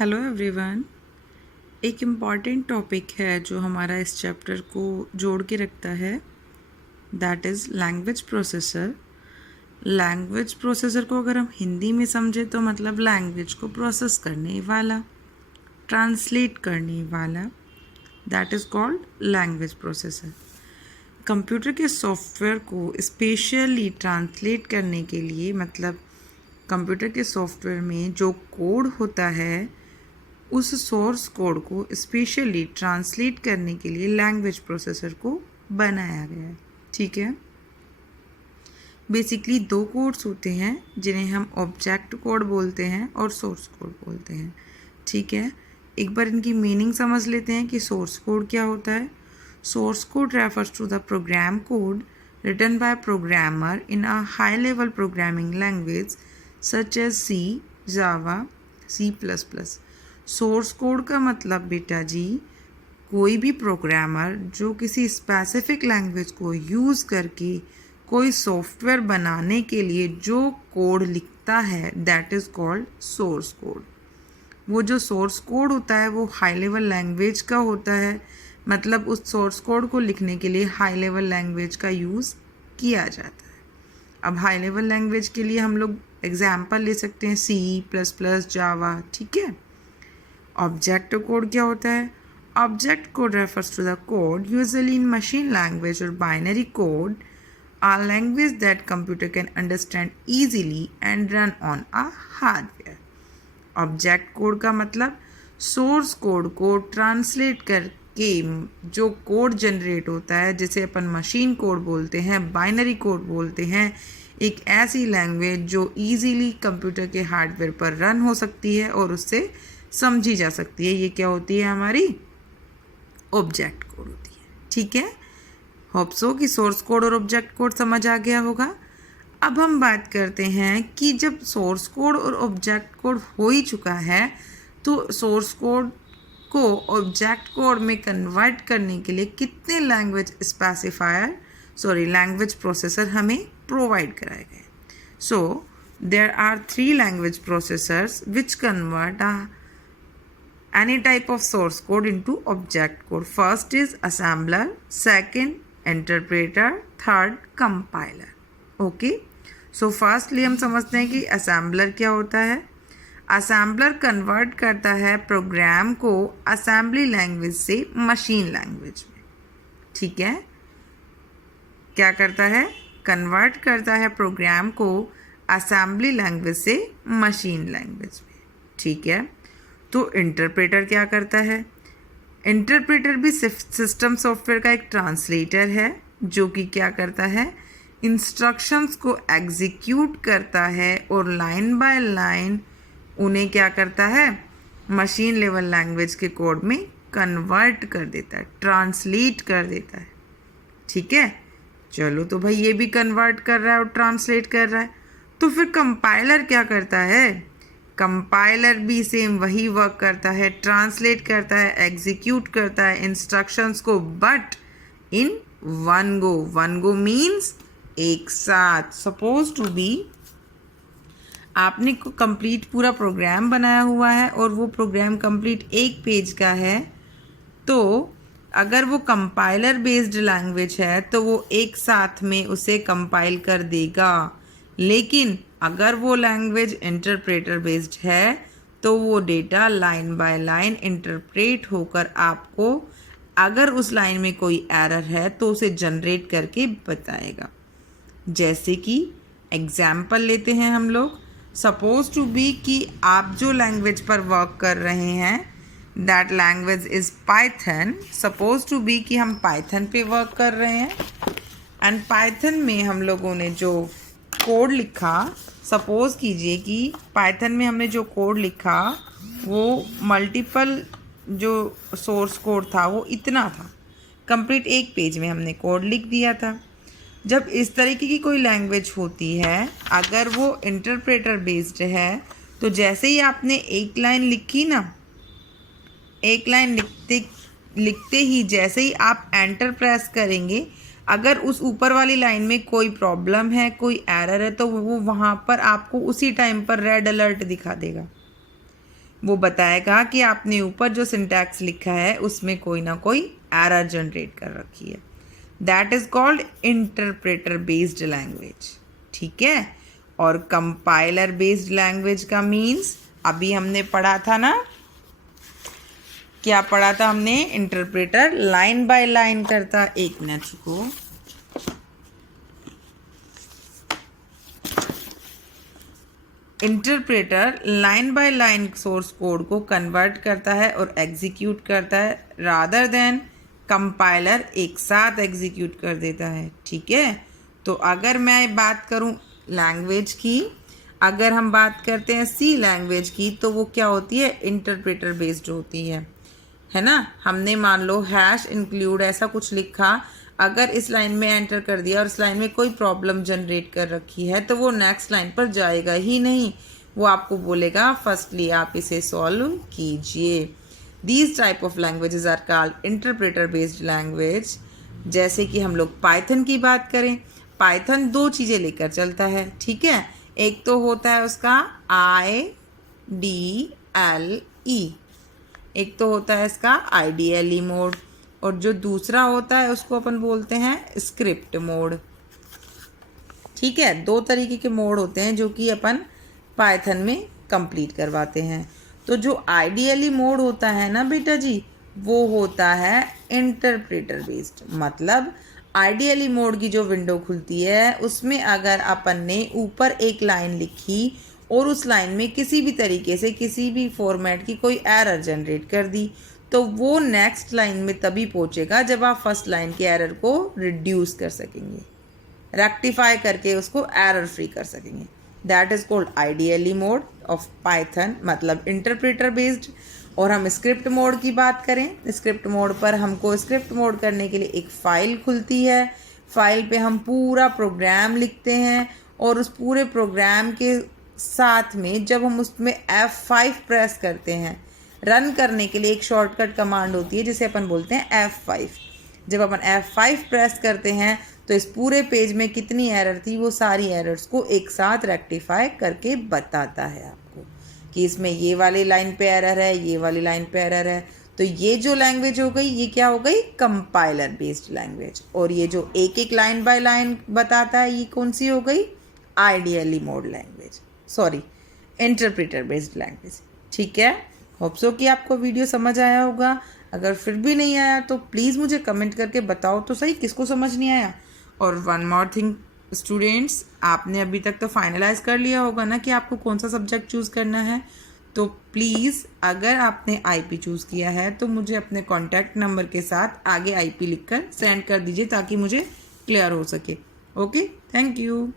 Hello everyone. एक important topic है जो हमारा इस चैप्टर को जोड़ के रखता है, that is language processor. Language processor को अगर हम हिंदी में समझे तो मतलब लैंग्वेज को प्रोसेस करने वाला, ट्रांसलेट करने वाला, that is called language processor. Computer के सॉफ्टवेयर को स्पेशली ट्रांसलेट करने के लिए, मतलब कंप्यूटर के सॉफ्टवेयर में जो कोड होता है उस सोर्स कोड को स्पेशली ट्रांसलेट करने के लिए लैंग्वेज प्रोसेसर को बनाया गया है। ठीक है, बेसिकली दो कोड्स होते हैं जिन्हें हम ऑब्जेक्ट कोड बोलते हैं और सोर्स कोड बोलते हैं। ठीक है, एक बार इनकी मीनिंग समझ लेते हैं कि सोर्स कोड क्या होता है। Source code refers to the program code written by programmer in a high level programming language such as C, Java, C++। Source code का मतलब बेटा जी कोई भी प्रोग्रामर जो किसी स्पेसिफिक लैंग्वेज को यूज़ करके कोई सॉफ्टवेयर बनाने के लिए जो कोड लिखता है that is called source code. वो जो सोर्स कोड होता है वो हाई लेवल लैंग्वेज का होता है, मतलब उस सोर्स कोड को लिखने के लिए हाई लेवल लैंग्वेज का यूज़ किया जाता है। अब हाई लेवल लैंग्वेज के लिए हम लोग एग्जाम्पल ले सकते हैं C++, जावा। ठीक है, ऑब्जेक्ट कोड क्या होता है? Object code refers to the code usually in machine language और binary code are language that computer can understand easily and run on a hardware. Object code का मतलब सोर्स कोड को translate करके जो code generate होता है, जिसे अपन machine code बोलते हैं, बाइनरी कोड बोलते हैं, एक ऐसी लैंग्वेज जो इजीली कंप्यूटर के हार्डवेयर पर रन हो सकती है और उससे समझी जा सकती है। ये क्या होती है? हमारी ऑब्जेक्ट कोड होती है। ठीक है, होप सो कि सोर्स कोड और ऑब्जेक्ट कोड समझ आ गया होगा। अब हम बात करते हैं कि जब सोर्स कोड और ऑब्जेक्ट कोड हो ही चुका है तो सोर्स कोड को ऑब्जेक्ट कोड में कन्वर्ट करने के लिए कितने लैंग्वेज प्रोसेसर हमें प्रोवाइड कराए गए। So there are 3 language processors which convert any type of source code into object code. First is assembler, second interpreter, third compiler. Okay, so firstly हम समझते हैं कि assembler क्या होता है। assembler कन्वर्ट करता है प्रोग्राम को असेंबली लैंग्वेज से मशीन लैंग्वेज में। ठीक है, क्या करता है? कन्वर्ट करता है प्रोग्राम को असेंबली लैंग्वेज से मशीन लैंग्वेज में। ठीक है, तो इंटरप्रेटर क्या करता है? इंटरप्रेटर भी सिस्टम सॉफ्टवेयर का एक ट्रांसलेटर है जो कि क्या करता है? इंस्ट्रक्शंस को एग्जीक्यूट करता है और लाइन बाय लाइन उन्हें क्या करता है? मशीन लेवल लैंग्वेज के कोड में कन्वर्ट कर देता है, ट्रांसलेट कर देता है। ठीक है, चलो तो भाई ये भी कन्वर्ट कर रहा है और ट्रांसलेट कर रहा है। तो फिर कंपाइलर क्या करता है? कंपाइलर भी सेम वही वर्क करता है, ट्रांसलेट करता है, एग्जीक्यूट करता है इंस्ट्रक्शंस को, but in one go. One go means एक साथ। सपोज टू बी आपने को कंप्लीट पूरा प्रोग्राम बनाया हुआ है और वो प्रोग्राम कंप्लीट एक पेज का है, तो अगर वो कंपाइलर बेस्ड लैंग्वेज है तो वो एक साथ में उसे कंपाइल कर देगा। लेकिन अगर वो लैंग्वेज इंटरप्रेटर बेस्ड है तो वो data line by line interpret होकर आपको, अगर उस लाइन में कोई एरर है तो उसे जनरेट करके बताएगा। जैसे कि एग्जाम्पल लेते हैं हम लोग। सपोज टू बी कि आप जो लैंग्वेज पर वर्क कर रहे हैं that language is Python. Suppose to be कि हम पाइथन पे वर्क कर रहे हैं एंड पाइथन में हम लोगों ने जो कोड लिखा, सपोज़ कीजिए कि पाइथन में हमने जो कोड लिखा वो मल्टीपल जो सोर्स कोड था वो इतना था, कंप्लीट एक पेज में हमने कोड लिख दिया था। जब इस तरीके की कोई लैंग्वेज होती है, अगर वो इंटरप्रेटर बेस्ड है, तो जैसे ही आपने एक लाइन लिखी ना, एक लाइन लिखते ही जैसे ही आप एंटर प्रेस करेंगे, अगर उस ऊपर वाली लाइन में कोई प्रॉब्लम है, कोई एरर है, तो वो वहाँ पर आपको उसी टाइम पर रेड अलर्ट दिखा देगा। वो बताएगा कि आपने ऊपर जो सिंटैक्स लिखा है उसमें कोई ना कोई एरर जनरेट कर रखी है। That is called interpreter based language, ठीक है। और कंपाइलर बेस्ड लैंग्वेज का मीन्स अभी हमने पढ़ा था ना, क्या पढ़ा था हमने? इंटरप्रेटर लाइन बाय लाइन करता। एक मिनट को, interpreter line by line source code को कन्वर्ट करता है और एग्जीक्यूट करता है, रादर देन कंपाइलर एक साथ एग्जीक्यूट कर देता है, ठीक है। तो अगर मैं बात करूं लैंग्वेज की, अगर हम बात करते हैं सी लैंग्वेज की, तो वो क्या होती है? इंटरप्रेटर बेस्ड होती है ना। हमने मान लो हैश इंक्लूड ऐसा कुछ लिखा, अगर इस लाइन में एंटर कर दिया और इस लाइन में कोई प्रॉब्लम जनरेट कर रखी है तो वो नेक्स्ट लाइन पर जाएगा ही नहीं, वो आपको बोलेगा फर्स्टली आप इसे सॉल्व कीजिए। These type of languages are called interpreter based language. जैसे कि हम लोग पाइथन की बात करें, पाइथन दो चीज़ें लेकर चलता है, ठीक है। एक तो होता है उसका IDLE, एक तो होता है इसका IDLE मोड, और जो दूसरा होता है उसको अपन बोलते हैं स्क्रिप्ट मोड, ठीक है। दो तरीके के मोड होते हैं जो कि अपन पाइथन में कंप्लीट करवाते हैं। तो जो IDLE मोड होता है ना बेटा जी, वो होता है इंटरप्रेटर बेस्ड। मतलब IDLE मोड की जो विंडो खुलती है उसमें अगर अपन ने ऊपर एक लाइन लिखी और उस लाइन में किसी भी तरीके से किसी भी फॉर्मेट की कोई एरर जनरेट कर दी, तो वो नेक्स्ट लाइन में तभी पहुंचेगा जब आप फर्स्ट लाइन के एरर को रिड्यूस कर सकेंगे, रेक्टिफाई करके उसको एरर फ्री कर सकेंगे। That is called IDLE mode of Python, मतलब इंटरप्रेटर बेस्ड। और हम स्क्रिप्ट मोड की बात करें, स्क्रिप्ट मोड पर हमको स्क्रिप्ट मोड करने के लिए एक फ़ाइल खुलती है, फाइल पे हम पूरा प्रोग्राम लिखते हैं और उस पूरे प्रोग्राम के साथ में जब हम उसमें F5 प्रेस करते हैं, रन करने के लिए एक शॉर्टकट कमांड होती है जिसे अपन बोलते हैं F5। जब अपन F5 प्रेस करते हैं तो इस पूरे पेज में कितनी एरर थी वो सारी एरर्स को एक साथ रेक्टिफाई करके बताता है आपको कि इसमें ये वाली लाइन पे एरर है, ये वाली लाइन पे एरर है। तो ये जो लैंग्वेज हो गई, ये क्या हो गई? Compiler based language. और ये जो एक एक लाइन बाय लाइन बताता है, ये कौन सी हो गई? IDLE mode language, sorry interpreter based language, ठीक है। होप सो कि आपको वीडियो समझ आया होगा। अगर फिर भी नहीं आया तो प्लीज़ मुझे कमेंट करके बताओ तो सही किसको समझ नहीं आया। और वन मोर थिंग स्टूडेंट्स, आपने अभी तक तो फाइनलाइज कर लिया होगा ना कि आपको कौन सा सब्जेक्ट चूज़ करना है। तो प्लीज़ अगर आपने IP चूज़ किया है तो मुझे अपने कॉन्टैक्ट नंबर के साथ आगे IP लिखकर सेंड कर दीजिए ताकि मुझे क्लियर हो सके। Okay, thank you.